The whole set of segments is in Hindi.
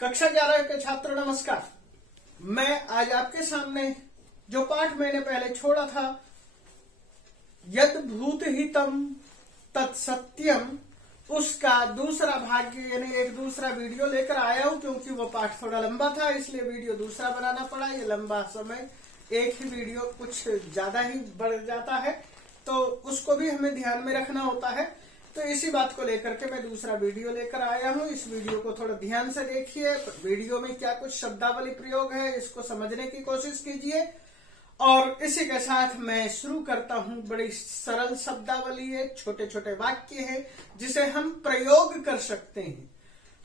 कक्षा 11 के छात्र नमस्कार। मैं आज आपके सामने जो पाठ मैंने पहले छोड़ा था, यद भूत हितम तत्सत्यम, उसका दूसरा भाग यानी एक दूसरा वीडियो लेकर आया हूं। क्योंकि वो पाठ थोड़ा लंबा था, इसलिए वीडियो दूसरा बनाना पड़ा। ये लंबा समय एक ही वीडियो कुछ ज्यादा ही बढ़ जाता है, तो उसको भी हमें ध्यान में रखना होता है। तो इसी बात को लेकर के मैं दूसरा वीडियो लेकर आया हूं। इस वीडियो को थोड़ा ध्यान से देखिए। वीडियो में क्या कुछ शब्दावली प्रयोग है, इसको समझने की कोशिश कीजिए। और इसी के साथ मैं शुरू करता हूं। बड़ी सरल शब्दावली है, छोटे छोटे वाक्य है जिसे हम प्रयोग कर सकते हैं।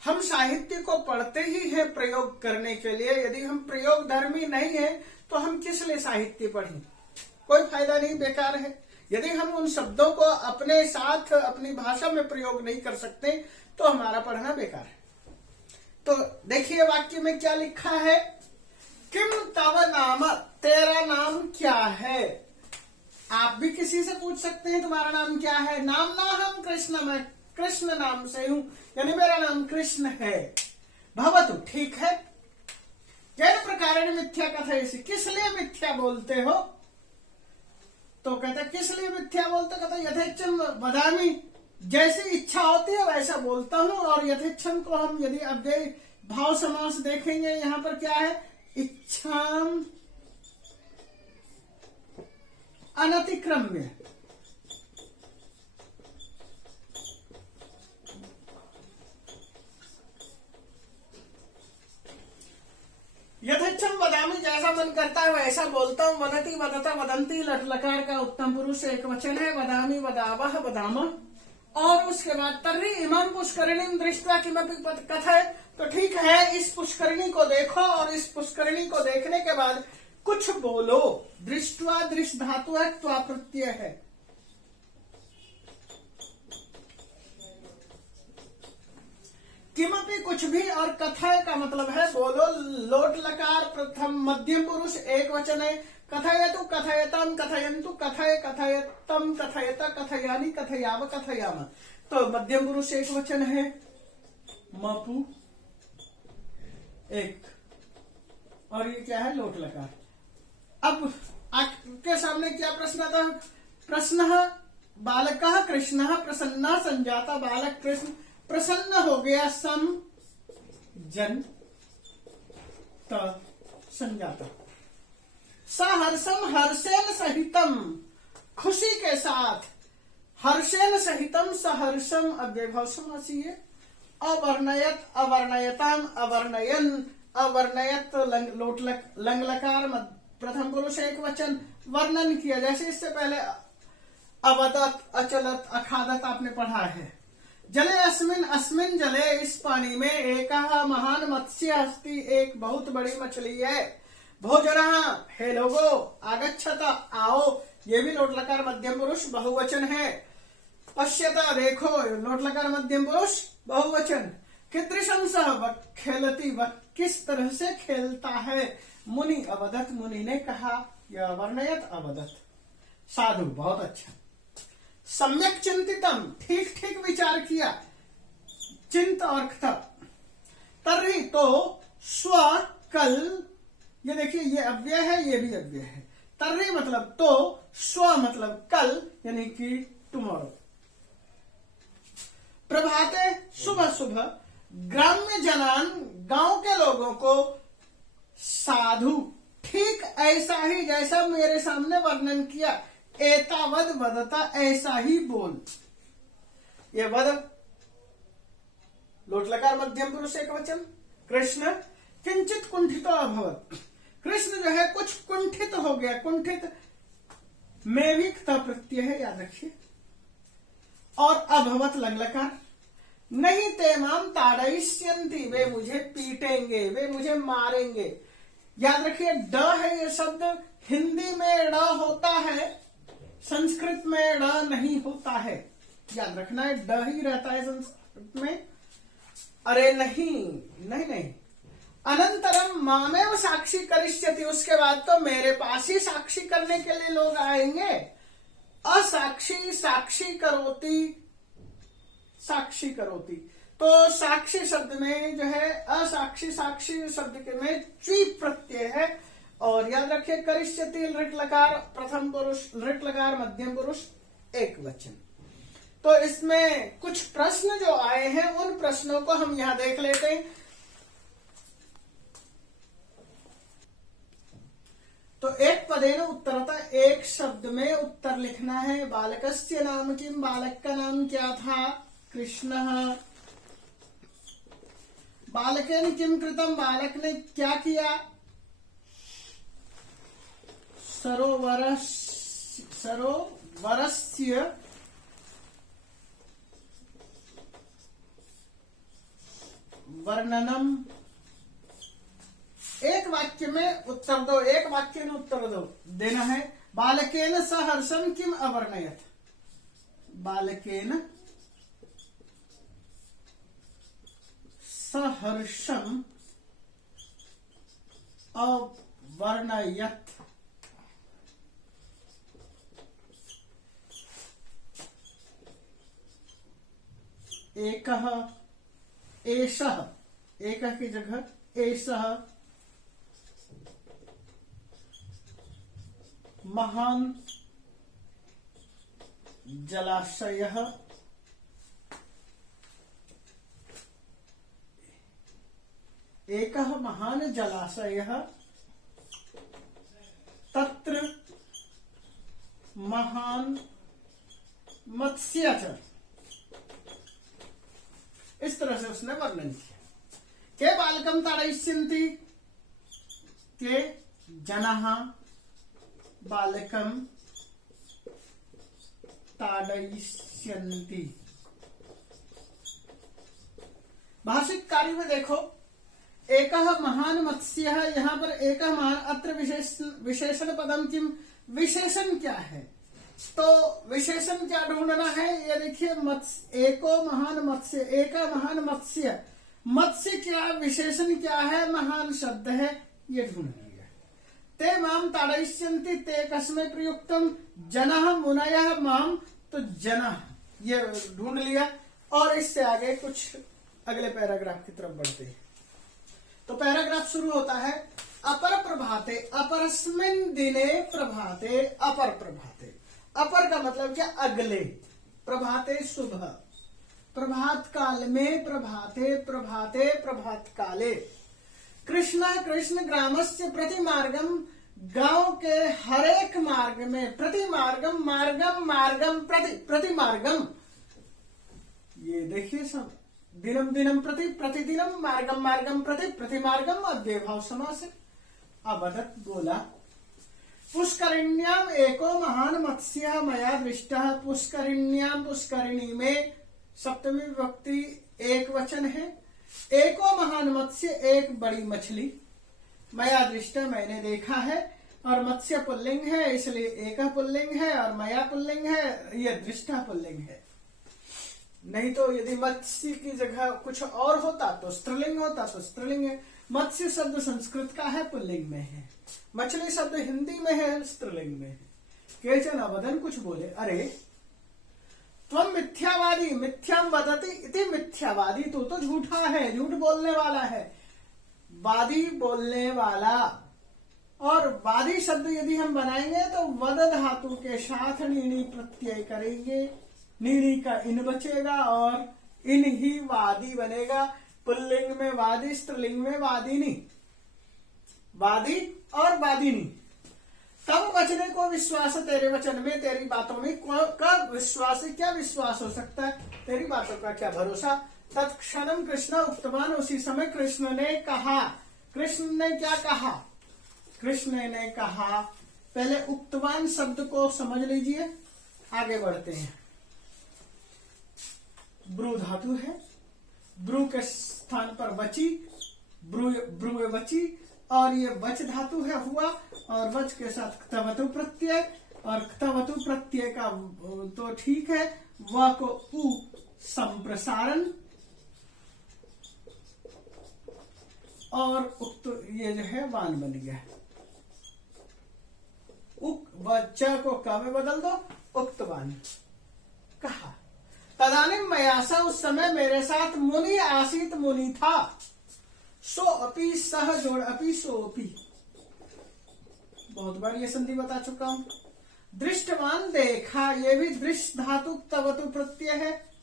हम साहित्य को पढ़ते ही हैं प्रयोग करने के लिए। यदि हम प्रयोग धर्मी नहीं है तो हम किस लिए साहित्य पढ़ें? कोई फायदा नहीं, बेकार है। यदि हम उन शब्दों को अपने साथ अपनी भाषा में प्रयोग नहीं कर सकते तो हमारा पढ़ना बेकार है। तो देखिए वाक्य में क्या लिखा है। किम तव नाम, तेरा नाम क्या है? आप भी किसी से पूछ सकते हैं तुम्हारा नाम क्या है। नाम ना हम कृष्ण, मैं कृष्ण नाम से हूं, यानी मेरा नाम कृष्ण है। भवतु, ठीक है। कैन प्रकारेण मिथ्या कथयसि, किस लिए मिथ्या बोलते हो? तो कहते किस लिए मिथ्या बोलते? कहते यथेच्छम वदामि, जैसी इच्छा होती है वैसा बोलता हूं। और यथेच्छम को हम यदि अव्यय भाव समास देखेंगे, यहां पर क्या है? इच्छाम अनतिक्रम्य। यथेच्छम वदामि, जैसा मन करता है वैसा बोलता हूं। वदति वदता वदंती, लट लकार का उत्तम पुरुष एक वचन है। वदामि वदावह वदामः। और उसके बाद तर्हि इमं पुष्करिणीं दृष्ट्वा किमपि कथय, तो ठीक है, इस पुष्करिणी को देखो और इस पुष्करिणी को देखने के बाद कुछ बोलो। दृष्ट्वा, दृश्य धातु है, त्वा प्रत्यय है। किमपि कुछ भी, और कथय का मतलब है बोलो। लोट लकार प्रथम मध्यम पुरुष एक वचन है। कथयतु कथयतम कथयन्तु कथय कथयतम कथयत कथयानि कथयाव कथयाम, तो मध्यम पुरुष एक वचन है। मपु एक, और ये क्या है? लोट लकार। अब आपके सामने क्या प्रश्न आता है? प्रश्न बालकः कृष्णः प्रसन्ना संजाता, बालक कृष्ण प्रसन्न हो गया। सम जन त संजाता। सहर्षम हर्षेन सहितम, खुशी के साथ। हर्षेन सहितम सहर्षम अव्ययभाव समासी है। अवर्णयत अवर्णयताम अवर्णयन, अवर्णयत लंग लकार प्रथम पुरुष एक वचन वर्णन किया। जैसे इससे पहले अवदत अचलत अखादत आपने पढ़ा है। जले अस्मिन, अस्मिन जले, इस पानी में। एक महान मत्स्य अस्ति, एक बहुत बड़ी मछली है। भोजना, हे लोगो। आगच्छत, आओ, ये भी लोट लकार मध्यम पुरुष बहुवचन है। पश्यता, देखो, लोट लकार मध्यम पुरुष बहुवचन। कीदृशं सः, वह खेलती, वह किस तरह से खेलता है। मुनि अवदत, मुनि ने कहा। यह वर्णयत अवदत। साधु, बहुत अच्छा। सम्यक चिंतितम, ठीक ठीक विचार किया। चिंत और क्त। तर्हि, तो, स्व, कल, ये देखिए ये अव्यय है, ये भी अव्यय है। तर्हि मतलब तो, स्व मतलब कल, यानी कि टुमारो। प्रभाते, सुबह सुबह। ग्राम्य जनान, गांव के लोगों को। साधु, ठीक ऐसा ही जैसा मेरे सामने वर्णन किया। एतावद वदता, ऐसा ही बोल। ये वद लोट लकार मध्यम पुरुष एक वचन। कृष्ण किंचित कुंठितो अभवत, कृष्ण जो है कुछ कुंठित हो गया। कुंठित में भी क्त प्रत्यय है, याद रखिए। और अभवत लंग लकार। नहीं तेमाम ताड़यिष्यन्ति, वे मुझे पीटेंगे, वे मुझे मारेंगे। याद रखिए, ड है ये शब्द। हिंदी में ड होता है, संस्कृत में ड नहीं होता है। याद रखना है, ड ही रहता है संस्कृत में। अरे नहीं नहीं नहीं। अनंतरम मामेव साक्षी करिष्यति, उसके बाद तो मेरे पास ही साक्षी करने के लिए लोग आएंगे। असाक्षी साक्षी करोति, साक्षी करोति। तो साक्षी शब्द में जो है असाक्षी साक्षी शब्द के में च्वी प्रत्यय है। और याद रखिए करिष्यति लृट लकार प्रथम पुरुष, लृट लकार मध्यम पुरुष, एक वचन। तो इसमें कुछ प्रश्न जो आए हैं उन प्रश्नों को हम यहां देख लेते हैं। तो एक पदेन उत्तरता, एक शब्द में उत्तर लिखना है। बालकस्य नाम किम, बालक का नाम क्या था? कृष्णः। बालकेन किम कृतम, बालक ने क्या किया? सरोवरस्य वर्णनम। एक वाक्य में उत्तर दो, एक वाक्य में उत्तर दो देना है। बालकेन सहर्षम किम अवर्णयत, बालकेन सहर्षम अवर्णयत। एकः, एषः, एकः की जगह एषः महान जलाशयः, एकः महान जलाशयः, तत्र महान मत्स्यः। इस तरह से उसने वर्णन किया। के बालकम ताड़यिष्यन्ति, के जनाः बालकम ताड़यिष्यन्ति। भाषिक कार्य में देखो, एकः महान मत्स्यः, यहां पर एकः महान, अत्र विशेषण पदम किम, विशेषण क्या है? तो विशेषण क्या ढूंढना है? ये देखिए एको महान मत्स्य, एक महान मत्स्य, मत्स्य क्या विशेषण क्या है? महान शब्द है, ये ढूंढ लिया। ते माम ताड़यिष्यन्ति, ते कस्मै प्रयुक्तम, जनः मुनयः माम, तो जनः ये ढूंढ लिया। और इससे आगे कुछ अगले पैराग्राफ की तरफ बढ़ते हैं। तो पैराग्राफ शुरू होता है, अपर प्रभाते, अपरस्मिन् दिने प्रभाते, अपर प्रभाते। अपर का मतलब क्या? अगले। प्रभाते सुबह, प्रभात काल में, प्रभाते प्रभाते प्रभात काले। कृष्ण ग्रामस्य प्रतिमार्गम, गांव के हरेक मार्ग में, प्रतिमार्गम, मार्गम मार्गम प्रति, प्रतिमार्गम। ये देखिए सब दिनम दिनम प्रति, प्रतिदिनम, मार्गम मार्गम प्रति, प्रतिमार्गम, अव्ययभाव समास है। अवदत् बोला, पुष्करिण्याम एको महान मत्स्य मया दृष्टः। पुष्करिण्याम, पुष्करिणी में सप्तमी विभक्ति एक वचन है। एको महान मत्स्य, एक बड़ी मछली। मया दृष्टः, मैंने देखा है। और मत्स्य पुल्लिंग है इसलिए एक पुल्लिंग है, और मया पुल्लिंग है, यह दृष्टा पुल्लिंग है। नहीं तो यदि मत्स्य की जगह कुछ और होता तो स्त्रीलिंग होता, तो स्त्रीलिंग है। मत्स्य शब्द संस्कृत का है, पुल्लिंग में है। मछली शब्द हिंदी में है, स्त्रीलिंग में है। केचन अवदन, कुछ बोले, अरे त्वम मिथ्यावादी, मिथ्याम वदति इति मिथ्यावादी, तू तो झूठा है, झूठ बोलने वाला है। वादी बोलने वाला, और वादी शब्द यदि हम बनाएंगे तो वद धातु के साथ नीनी प्रत्यय करेंगे। नीनी का इन बचेगा और इन ही वादी बनेगा। पुल्लिंग में वादी, स्त्रीलिंग में वादिनी, वादी और वादिनी। तब बचने को विश्वास, तेरे वचन में, तेरी बातों में कब विश्वास, क्या विश्वास हो सकता है? तेरी बातों का क्या भरोसा? तत्क्षणम कृष्ण उक्तवान, उसी समय कृष्ण ने कहा। कृष्ण ने क्या कहा? कृष्ण ने कहा, पहले उक्तवान शब्द को समझ लीजिए, आगे बढ़ते हैं। ब्रू धातु है, ब्रू के स्थान पर वची, ब्रू वची, और ये वच धातु है हुआ, और वच के साथ क्तवतु प्रत्यय, और क्तवतु प्रत्यय का तो ठीक है, व को उ संप्रसारण, और उक्त ये जो है वान बन गया। उक व च को क में बदल दो, उक्तवान कहा। तदानीम मयासा, उस समय मेरे साथ मुनि आसीत, मुनि था। सो अपि, सह जोड़ अपि, सो अपि, बहुत बार ये संधि बता चुका हूं। दृष्टवान, देखा, ये भी दृष्ट धातु तवतु प्रत्यय है।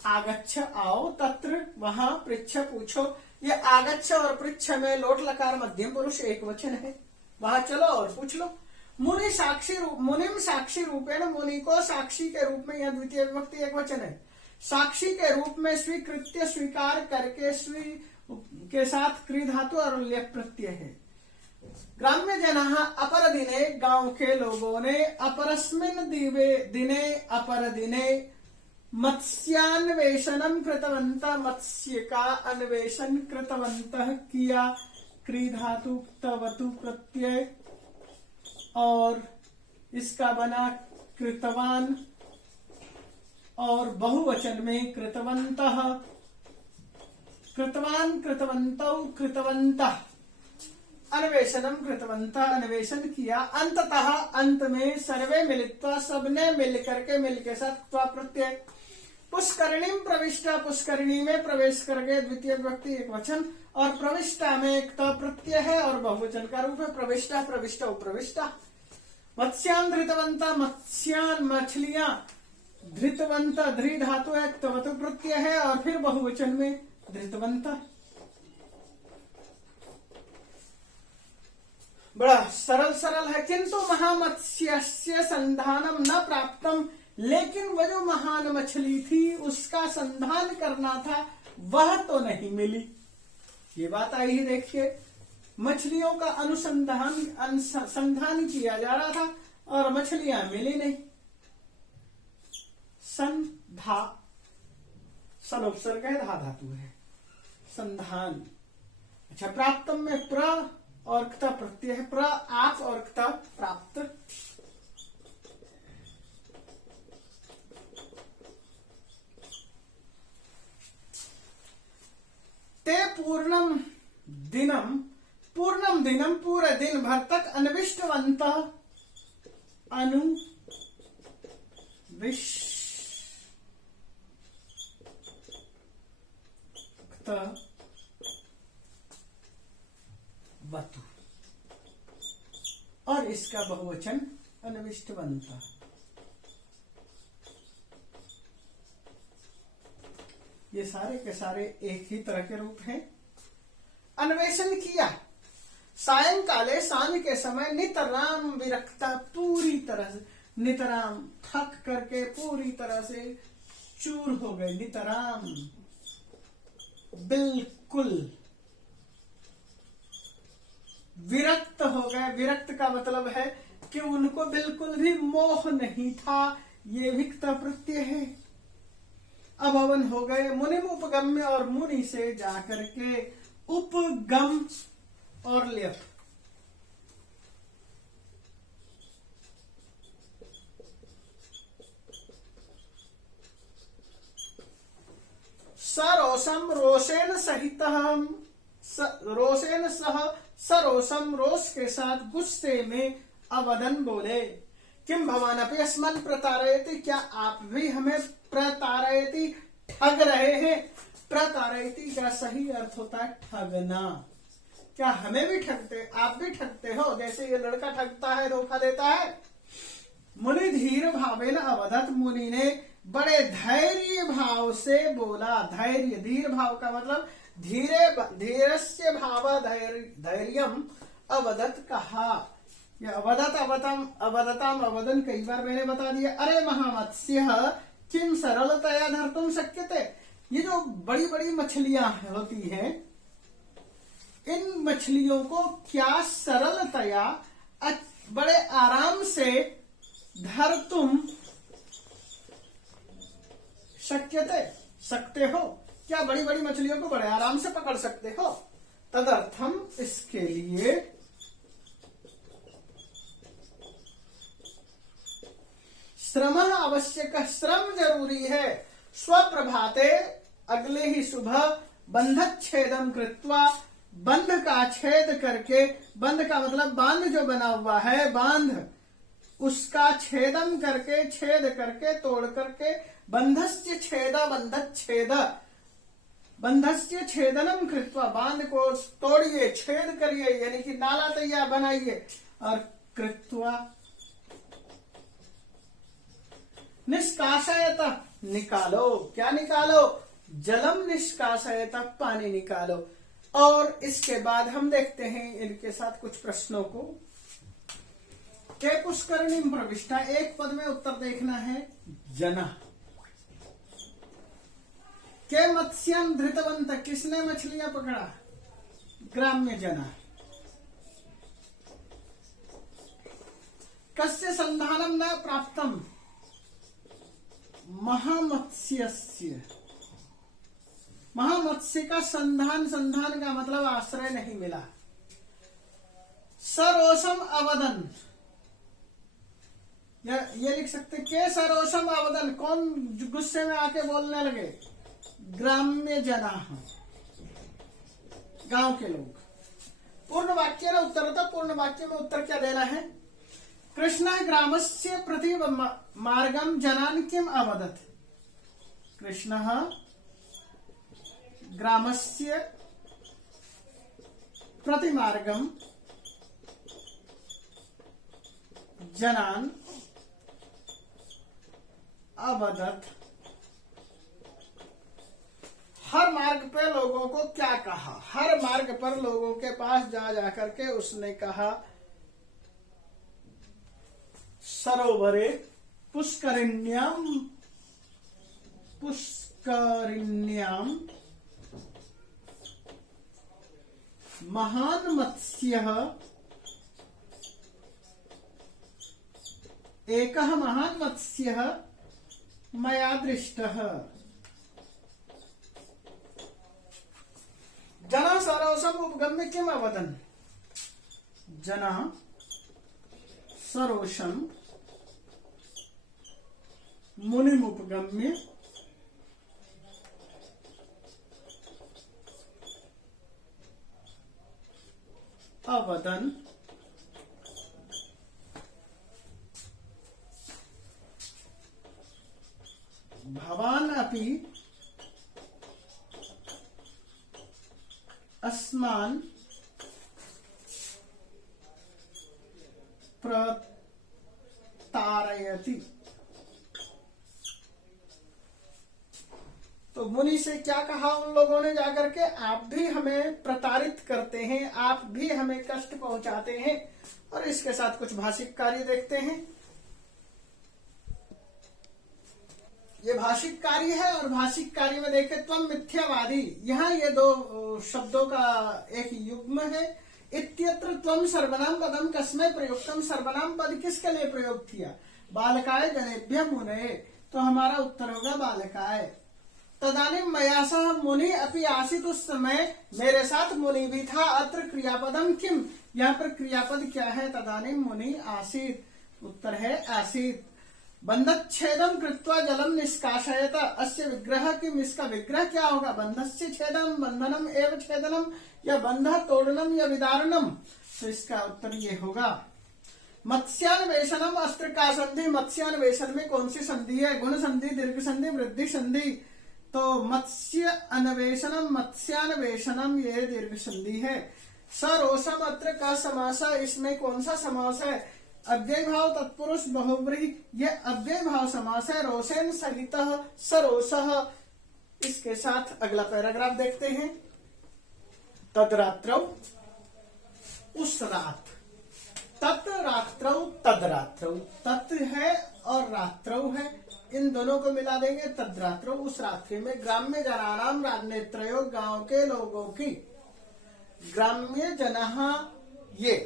आगच्छ, आओ, तत्र, वहां, पृच्छ, पूछो। ये आगच्छ और पृच्छ में लोट लकार मध्यम पुरुष एक वचन है, वहां चलो और पूछ लो। मुनि साक्षी रूप, मुनिम साक्षी रूपेण, मुनि को साक्षी के रूप में, यह द्वितीय विभक्ति एक वचन है। साक्षी के रूप में स्वीकृत्य, स्वीकार करके, स्वी के साथ क्री धातु और लेप प्रत्यय है। ग्राम्य जनाः अपर दिने, गांव के लोगों ने, अपरस्मिन् दिने, अपर दिने मत्स्यान्वेषणं कृतवन्तः, मत्स्य का अन्वेषण कृतवन्तः किया, क्री धातु तवतु प्रत्यय, और इसका बना कृतवान, और बहुवचन में कृतवन्तः, कृतवान, कृतवन्तौ, कृतवन्तः, अन्वेषणम कृतवन्तः, अन्वेषण किया। अंततः, अंत में, सर्वे मिलित्वा, सबने मिलकर के, मिल के साथ त्वा प्रत्यय। पुष्करणीम प्रविष्टा, पुष्करणी में प्रवेश करके, द्वितीय विभक्ति एक वचन, और प्रविष्टा में एक त प्रत्यय है और बहुवचन का रूप है। प्रविष्टा, प्रविष्टा, प्रविष्टा। मत्स्यान धृतवंता, मत्स्यान मछलियां, धृतवंत धृ धातु है, तवतु प्रत्यय है, और फिर बहुवचन में धृतवंत। बड़ा सरल सरल है। किंतु महामत्स्यस्य संधानम न प्राप्तम, लेकिन वह जो महान मछली थी उसका संधान करना था, वह तो नहीं मिली। ये बात आई ही, देखिए, मछलियों का अनुसंधान किया जा रहा था और मछलियां मिली नहीं। संधा, सलोपसर्ग है, धा धातु है, संधान। अच्छा, प्राप्तम में प्र और क्त प्रत्यय है, प्र आप और क्त प्राप्त। ते पूर्णम दिनम, पूर्णम दिनम, पूरे दिन भर तक, अन्विष्टवंत, वतु, और इसका बहुवचन अन्विष्टवंत। ये सारे के सारे एक ही तरह के रूप हैं। अन्वेषण किया, सायंकाले, सांझ के समय, नितराम विरक्ता, पूरी तरह से, नितराम थक करके पूरी तरह से चूर हो गए, नितराम, बिल्कुल विरक्त हो गए। विरक्त का मतलब है कि उनको बिल्कुल भी मोह नहीं था, ये विक्त प्रत्यय है। अभवन हो गए, मुनिम उपगम्य, और मुनि से जाकर के उपगम और लेप। सरोषम, रोषेन सहित, रोषेन सह, सरोषम, रोष के साथ, गुस्से में, अवदन बोले, किम भवान अपि अस्मन् प्रतारयति, क्या आप भी हमें प्रतारयति, ठग रहे हैं। प्रतारयति का सही अर्थ होता है ठगना। क्या हमें भी ठगते, आप भी ठगते हो, जैसे ये लड़का ठगता है, धोखा देता है। मुनि धीर भावेन अवदत, मुनि ने बड़े धैर्य भाव से बोला। धैर्य, धीर भाव का मतलब धीरे, धीरस्य भाव, धैर्यम अवदत कहा। यह अवदत, अवतम, अवदताम, अवदन कई बार मैंने बता दिया। अरे महामत्स्य किम सरलतया धर्तुम शक्यते, ये जो बड़ी बड़ी मछलियां होती हैं, इन मछलियों को क्या सरलतया, बड़े आराम से, धर्तुम शक्यते, सकते हो, क्या बड़ी बड़ी मछलियों को बड़े आराम से पकड़ सकते हो। तदर्थम, इसके लिए, श्रम आवश्यक, श्रम जरूरी है। स्वप्रभाते, अगले ही सुबह, बंधच्छेदम कृत्वा, बंध का छेद करके, बंध का मतलब बांध जो बना हुआ है, बांध उसका छेदन करके, छेद करके, तोड़ करके, बंधस्य छेदा बंधच्छेद, बंधस्य छेदनम कृत्वा, बांध को तोड़िए, छेद करिए, यानी कि नाला तैयार बनाइए, और कृत्वा निष्कासयत, निकालो, क्या निकालो? जलम निष्कासयत, पानी निकालो। और इसके बाद हम देखते हैं इनके साथ कुछ प्रश्नों को। के पुष्करणी प्रविष्टा, एक पद में उत्तर देखना है जना। के मत्स्यम धृतवंत, किसने मछलियां पकड़ा? ग्राम्य जना। कस्य संधानम न प्राप्तम? महामत्स्यस्य। महामत्स्य का संधान, संधान का मतलब आश्रय नहीं मिला। सरोषम अवदन, ये लिख सकते के सरोषम अवदन, कौन गुस्से में आके बोलने लगे? ग्राम्य जना, गांव के लोग। पूर्ण वाक्य ना उत्तर होता, पूर्ण वाक्य में उत्तर क्या देना है? कृष्ण ग्रामस्य प्रति मार्गम जनान किम अवदत्? कृष्ण ग्रामस्य प्रति मार्गम जनान अवदत्। हर मार्ग पे लोगों को क्या कहा? हर मार्ग पर लोगों के पास जा जाकर के उसने कहा, सरोवरे पुष्करिण्याम, पुष्करिण्याम महान मत्स्यः, एकः महान मत्स्यः मया दृष्टः। जना सरोषम उपगम्य किम अवदन्? जना सरोषम मुनिमुपगम्य अवदन् भवान् अपि अस्मान् प्रतारयति। तो मुनि से क्या कहा उन लोगों ने जाकर के? आप भी हमें प्रताड़ित करते हैं, आप भी हमें कष्ट पहुंचाते हैं। और इसके साथ कुछ भाषिक कार्य देखते हैं। ये भाषिक कार्य है, और भाषिक कार्य में देखें त्वम मिथ्यावादी, यहाँ ये दो शब्दों का एक युग्म है। इत्यत्र त्वम सर्वनाम पदम कस्मै प्रयुक्तम, सर्वनाम पद किसके लिए प्रयोग किया? बालकाय जनेभ्य मुने, तो हमारा उत्तर होगा बालकाय। तदानीम मया सह मुनि अपि आसीत, उस समय मेरे साथ मुनि भी था। अत्र क्रियापदम किम, यहाँ पर क्रियापद क्या है? तदानीम मुनि आसीत, उत्तर है आसीत। बंधच्छेदम कृत्वा जलम निष्कासयत, अस्य विग्रह किम, इसका विग्रह क्या होगा? बंधस्य छेदम, बंधनम एव छेदनम, या बंध तोड़नम या विदारणम। तो इसका उत्तर ये होगा। मत्स्यान्वेषणम, अस्त्र का संधि, मत्स्यान्वेषण में कौन सी संधि है? गुण संधि, दीर्घ संधि, वृद्धि संधि। तो मत्स्य अन्वेषणम, मत्स्यान्वेषणम, ये दीर्घ संधि है। सरोषम अत्र का समास, इसमें कौन सा समास है? अव्यय भाव तत्पुरुष बहुव्रीहि, ये अव्यय भाव समास है। रोषेन सहित सरोषः। इसके साथ अगला पैराग्राफ देखते हैं। तद्रात्रौ, उस रात। तत् रात्रौ, तद्रात्रौ, तत् है और रात्रौ है, इन दोनों को मिला देंगे। तद्रात्रौ, उस रात्रि में, ग्राम्य जनानाम राजनेत्रयो, गांव के लोगों की। ग्राम्य जनः, ये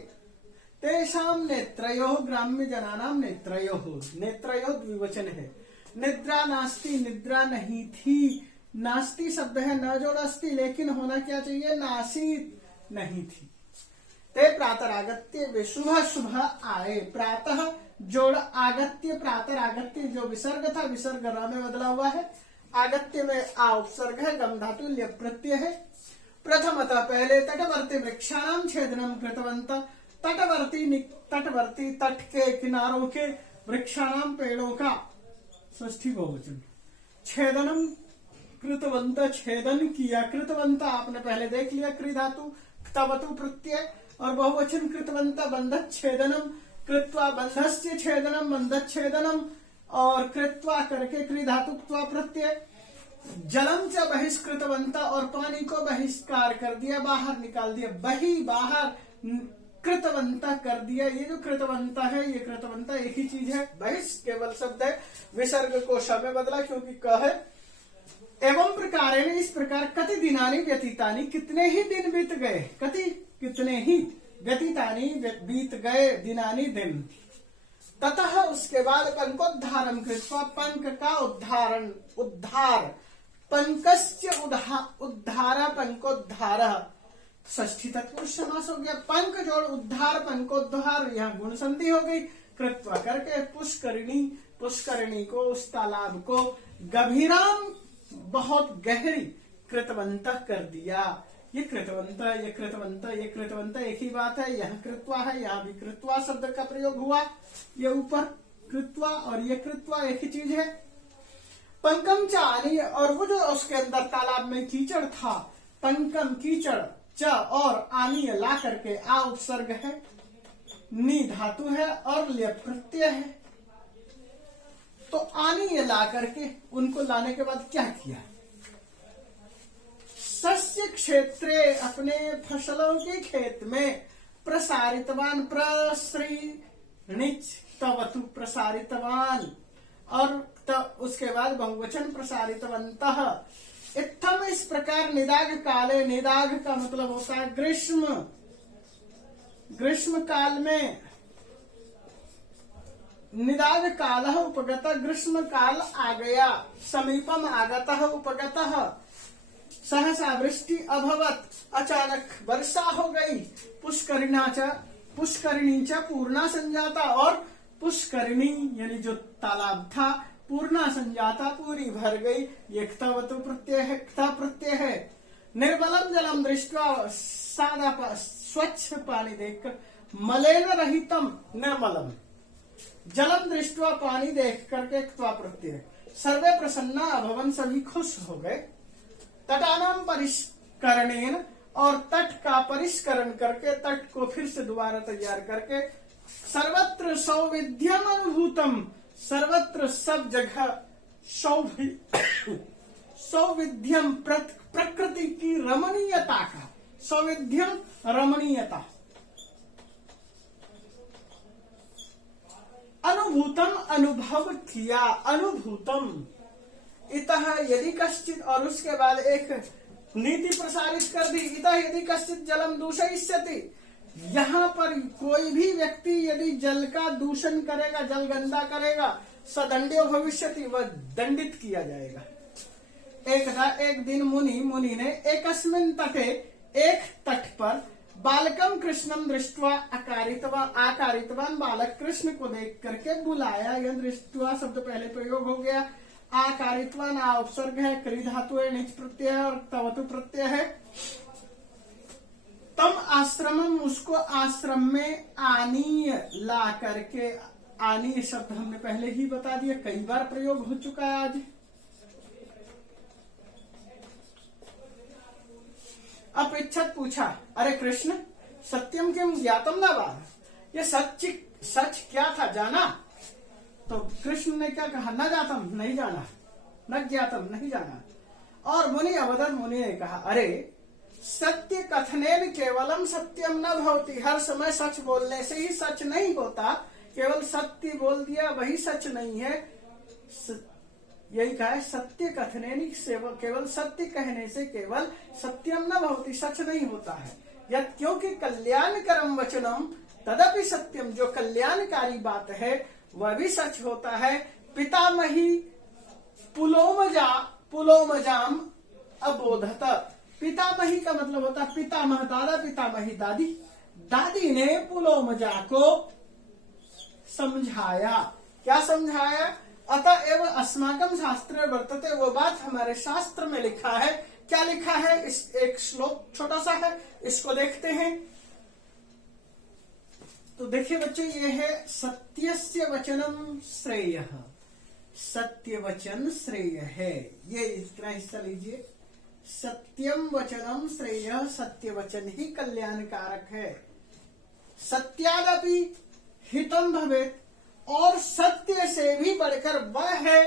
तेषाम नेत्रयो, ग्राम्य जनानाम नेत्रयो, नेत्रयो द्विवचन है। निद्रा नास्ति, निद्रा नहीं थी। नास्ति शब्द है, न जोड़ अस्ति, लेकिन होना क्या चाहिए? नासीत, नहीं थी। ते प्रातरागत्य, वे सुबह सुबह आए। प्रातः जोड़ आगत्य, प्रातरागत्य जो विसर्ग था, विसर्ग र में बदला हुआ है। आगत्य में आ उपसर्ग है, गम धातु ल्यप प्रत्यय है। प्रथमतः, पहले तटवर्ती वृक्षाणाम छेदनम कृतवंत, तटवर्ती तट के किनारों के वृक्षाणाम पेड़ों का षष्ठी बहुवचन। छेदनम कृतवंत, छेदन किया, कृतवंत आपने पहले देख लिया, कृ धातु क्तवतु प्रत्यय, और बहुवचन कृतवंत बंधत छेदनम, कृत्वा बंधस्य छेदनम, बंधत छेदनम, और कृत्वा करके कृ धातु क्त्वा प्रत्यय। जलम च बहिष्कृतवंत, और पानी को बहिष्कार कर दिया, बाहर निकाल दिया, बही बाहर, कृतवंत कर दिया। ये जो कृतवंत है, ये कृतवंत एक ही चीज है। बहिष् केवल शब्द है, विसर्ग को श में बदला क्योंकि क है। एवं प्रकारेण, इस प्रकार, कति दिनानि व्यतीतानि, कितने ही दिन बीत गए, कति कितने ही, व्यतीतानि बीत गए, दिनानि दिन। ततः उसके बाद पंकोद्धारम कृत्वा, पंक का उद्धारण, उद्धार, पंकस्य उद्धार, पंकोद्धार, षष्ठी तत्पुरुष समास हो गया। पंक जोड़ उद्धार, पंकोद्धार, यहाँ गुण संधि हो गई। कृत्वा करके पुष्करिणी, पुष्करिणी को, उस तालाब को, गभीराम बहुत गहरी, कृतवंत कर दिया। ये कृतवंत, ये कृतवंत, ये कृतवंत एक ही बात है। यहाँ कृत्वा है, यहाँ भी कृत्वा शब्द का प्रयोग हुआ। ये ऊपर कृत्वा और ये कृत्वा एक ही चीज है। पंकम चानी, और वो जो उसके अंदर तालाब में कीचड़ था, पंकम कीचड़, च और आनी ला करके, आ उपसर्ग है, नी धातु है और ले प्रत्यय है। तो आनी ला करके उनको लाने के बाद क्या किया, सस्य क्षेत्रे, अपने फसलों के खेत में, प्रसारितवान, प्रसृणिच तवतु, प्रसारितवान, और उसके बाद बहुवचन प्रसारितवन्तः। इत्थम, इस प्रकार, निदाघ काले, निदाघ का मतलब होता है ग्रीष्म, ग्रीष्म काल में, निदाघ काल उपगत, ग्रीष्म काल आ गया, समीपम आगतः उपगतः, सहसा वृष्टि अभवत, अचानक वर्षा हो गई, पुष्करिणी च पूर्णा संजाता, और पुष्करिणी यानी जो तालाब था, पूर्णा संजाता, पूरी भर गई। ये क्तवतु प्रत्यय है, क्ता प्रत्यय है। निर्मलम जलम दृष्ट्वा, सादा स्वच्छ पानी देखकर, मलेन रहितम, निर्मलम, जलम दृष्ट्वा, पानी देख करके, क्त्वा प्रत्यय। सर्वे प्रसन्ना अभवन, सभी खुश हो गए। तटानाम परिष्करणेन, और तट का परिष्करण करके, तट को फिर से दोबारा तैयार करके, सर्वत्र सौविध्यम अनुभूतम, सर्वत्र सब जगह सौविध्यम, प्रकृति की रमणीयता का, सौविध्यम रमणीयता, अनुभूतम अनुभव किया, अनुभूतम, इतः यदि कश्चित, और उसके बाद एक नीति प्रसारित कर दी, इतः यदि कश्चित जलम दूषयिष्यति, यहाँ पर कोई भी व्यक्ति यदि जल का दूषण करेगा, जल गंदा करेगा, सदंड्यो भविष्यति, वह दंडित किया जाएगा। एक दिन मुनि ने एकस्मिन् तटे, एक तट पर, बालकम कृष्णम दृष्ट्वा आकारितवान, बालक कृष्ण को देख करके बुलाया। यह दृष्ट्वा शब्द पहले प्रयोग हो गया। आकारितवान, आ उपसर्ग है, क्री धातु है, निच प्रत्यय है, और तवतु प्रत्यय है। तम आश्रमम, उसको आश्रम में आनीय ला करके, आनीय शब्द हमने पहले ही बता दिया, कई बार प्रयोग हो चुका है आज। अपृच्छत, पूछा, अरे कृष्ण, सत्यम किम ज्ञातम न वा, ये सच क्या था, जाना? तो कृष्ण ने क्या कहा, न जातम, नहीं जाना, न ज्ञातम, नहीं जाना। और मुनि अवदत, मुनि ने कहा, अरे सत्य कथनेन केवलम सत्यम न भवति, हर समय सच बोलने से ही सच नहीं होता, केवल सत्य बोल दिया वही सच नहीं है। यही कहा है, सत्य कथनेन, केवल सत्य कहने से केवल सत्यम न भवति, सच नहीं होता है। यत्, क्योंकि कल्याणकरम वचनम तदपि सत्यम, जो कल्याणकारी बात है वह भी सच होता है। पितामही पुलोमजाम अबोधत, पितामही का मतलब होता है पितामह, दादा, पितामही दादी, दादी ने पुलोमजा को समझाया। क्या समझाया? अतएव अस्माकं शास्त्रे वर्तते, वो बात हमारे शास्त्र में लिखा है। क्या लिखा है? इस एक श्लोक छोटा सा है, इसको देखते हैं। तो देखिए बच्चों, ये है सत्यस्य वचनम श्रेयः। सत्य वचन श्रेय है, ये इतना हिस्सा लीजिए। सत्यम वचनम श्रेयः, सत्य वचन ही कल्याणकारक है। सत्यादपि हितम भवेत्, और सत्य से भी बढ़कर वह है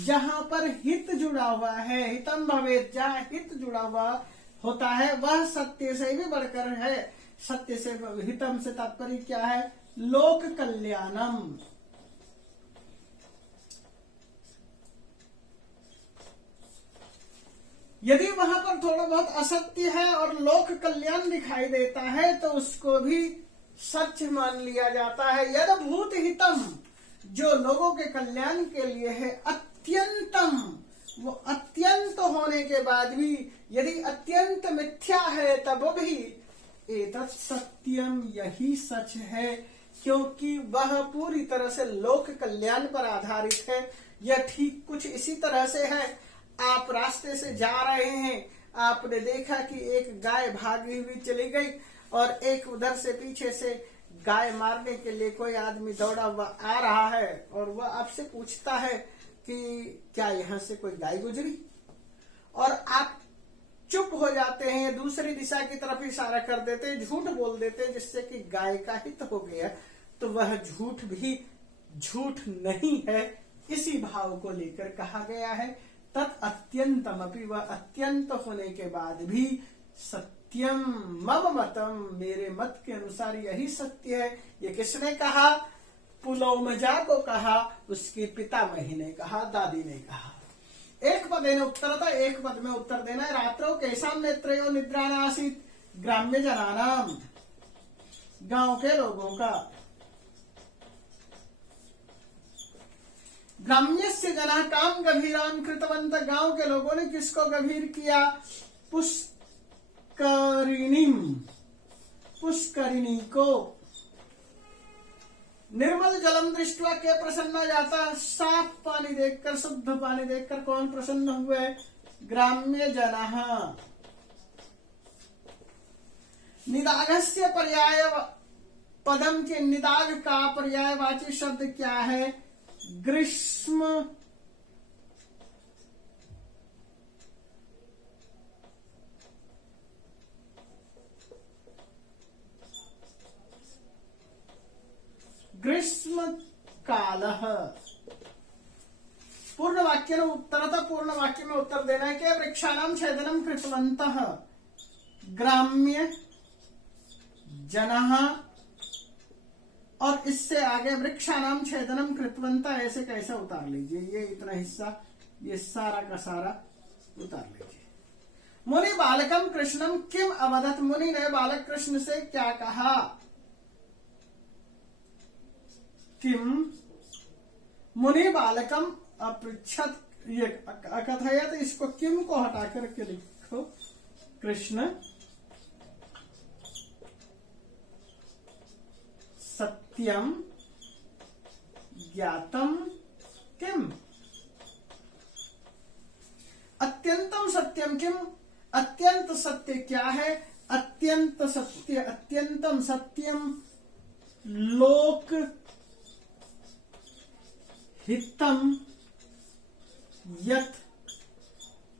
जहां पर हित जुड़ा हुआ है। हितम भवेत्, जहां हित जुड़ा हुआ होता है वह सत्य से भी बढ़कर है। सत्य से, हितम से तात्पर्य क्या है? लोक कल्याणम। यदि वहां पर थोड़ा बहुत असत्य है और लोक कल्याण दिखाई देता है तो उसको भी सच मान लिया जाता है। यद भूत हितम, जो लोगों के कल्याण के लिए है, अत्यंतम, वो अत्यंत होने के बाद भी यदि अत्यंत मिथ्या है तब भी एतत् सत्यम, यही सच है, क्योंकि वह पूरी तरह से लोक कल्याण पर आधारित है। यह ठीक कुछ इसी तरह से है, आप रास्ते से जा रहे हैं, आपने देखा कि एक गाय भागी हुई चली गई और एक उधर से पीछे से गाय मारने के लिए कोई आदमी दौड़ा हुआ आ रहा है और वह आपसे पूछता है कि क्या यहाँ से कोई गाय गुजरी, और आप चुप हो जाते हैं, दूसरी दिशा की तरफ इशारा कर देते हैं, झूठ बोल देते हैं जिससे कि गाय का हित हो गया, तो वह झूठ भी झूठ नहीं है, इसी भाव को लेकर कहा गया है। तत् अत्यंतम अपि, वह अत्यंत होने के बाद भी सत्यम मम मतम, मेरे मत के अनुसार यही सत्य है। ये किसने कहा? पुलोमजा को कहा, उसके पितामही ने कहा, दादी ने कहा। एक पदे ने उत्तर था, एक पद में उत्तर देना है। रात्रो केशाम नेत्रयो निद्रा नासीत, ग्राम्य जनानाम, गांव के लोगों का। ग्राम्यस्य जना काम गभीरान कृतवंत, गांव के लोगों ने किसको गंभीर किया? पुष्करिणी को। निर्मल जलम दृष्टवा के प्रसन्न जाता, साफ पानी देखकर, शुद्ध पानी देखकर कौन प्रसन्न हुए? ग्राम्य जनः। निदाघस्य पर्याय पदम के निदाघ का पर्यायवाची शब्द क्या है? ग्रीष्म। ग्रीष्म कालः। पूर्ण वाक्य में उत्तर था, पूर्ण वाक्य में उत्तर देना है कि वृक्षाणाम छेदनम कृतवन्तः ग्राम्य जनः, और इससे आगे वृक्षाणाम छेदनम कृतवन्तः ऐसे कैसे उतार लीजिए, ये इतना हिस्सा, ये सारा का सारा उतार लीजिए। मुनि बालकम कृष्णम किम अवदत, मुनि ने बालक कृष्ण से क्या कहा? किम मुनि बालकम अपृच्छत, ये अकथयत, इसको किम को हटा करके लिखो, कृष्ण सत्यम ज्ञातम किम, अत्यंतम सत्यम किम, अत्यंत सत्य क्या है? अत्यंत सत्य, अत्यंतम सत्यम लोक हितम यत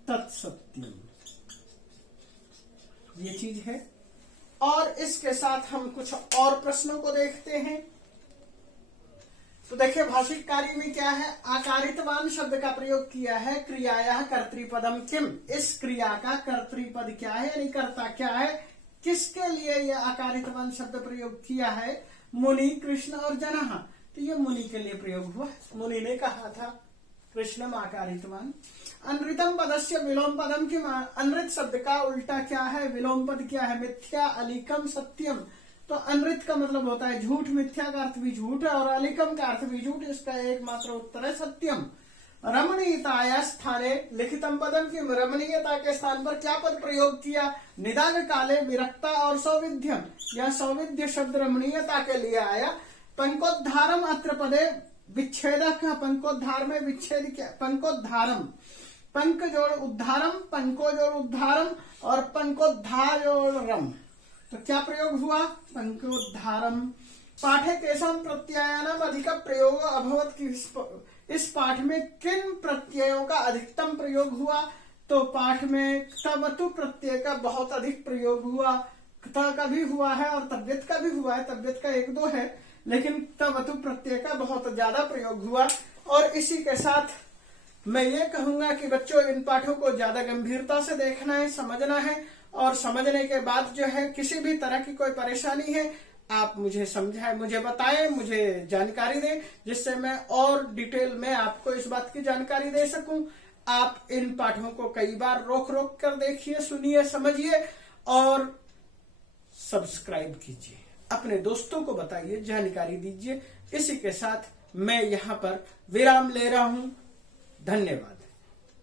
तत्सत्यम, ये चीज है। और इसके साथ हम कुछ और प्रश्नों को देखते हैं। तो देखिए भाषिककारी में क्या है? आकारितवान शब्द का प्रयोग किया है, क्रियाया कर्तृपदम किम, इस क्रिया का कर्तृपद क्या है, यानी कर्ता क्या है, किसके लिए यह आकारितवान शब्द प्रयोग किया है? मुनि, कृष्ण और जनः, तो ये मुनि के लिए प्रयोग हुआ। मुनि ने कहा था कृष्णम आकारितवान। अनृतम पदस्य विलोम पदम किम, अनृत शब्द का उल्टा क्या है? विलोम पद क्या है? मिथ्या, अलिकम, सत्यम। तो अनृत का मतलब होता है झूठ, मिथ्या का अर्थ भी झूठ है और अलिकम का अर्थ भी झूठ, इसका एकमात्र उत्तर है सत्यम। रमणीयताया स्थाने लिखितम पदम किम, रमणीयता के स्थान पर क्या पद प्रयोग किया? निदाघ काले विरक्ता और सौविध्यम, यह सौविध्य शब्द रमणीयता के लिए आया। पंकोद्धारम अत्र पदे विच्छेदक, पंकोद्धार में विच्छेद क्या? पंकोद्धारम, पंक जोड़ उद्धारम, पंको जोड़ उद्धारम और पंकोद्धार जोड़ रम, तो क्या प्रयोग हुआ? पंकोद्धारम। पाठे केषां प्रत्ययानाम अधिक प्रयोग अभवत की इस पाठ में किन प्रत्ययों का अधिकतम प्रयोग हुआ? तो पाठ में तवतु प्रत्यय का बहुत अधिक प्रयोग हुआ। ता का भी हुआ है और तबियत का भी हुआ है। तबियत का एक दो है, लेकिन तवतु प्रत्यय का बहुत ज्यादा प्रयोग हुआ। और इसी के साथ मैं ये कहूंगा कि बच्चों इन पाठों को ज्यादा गंभीरता से देखना है, समझना है, और समझने के बाद जो है किसी भी तरह की कोई परेशानी है आप मुझे समझाएं, मुझे बताएं, मुझे जानकारी दें, जिससे मैं और डिटेल में आपको इस बात की जानकारी दे सकूं। आप इन पाठों को कई बार रोक रोक कर देखिए, सुनिए, समझिए और सब्सक्राइब कीजिए, अपने दोस्तों को बताइए, जानकारी दीजिए। इसी के साथ मैं यहाँ पर विराम ले रहा हूं। धन्यवाद।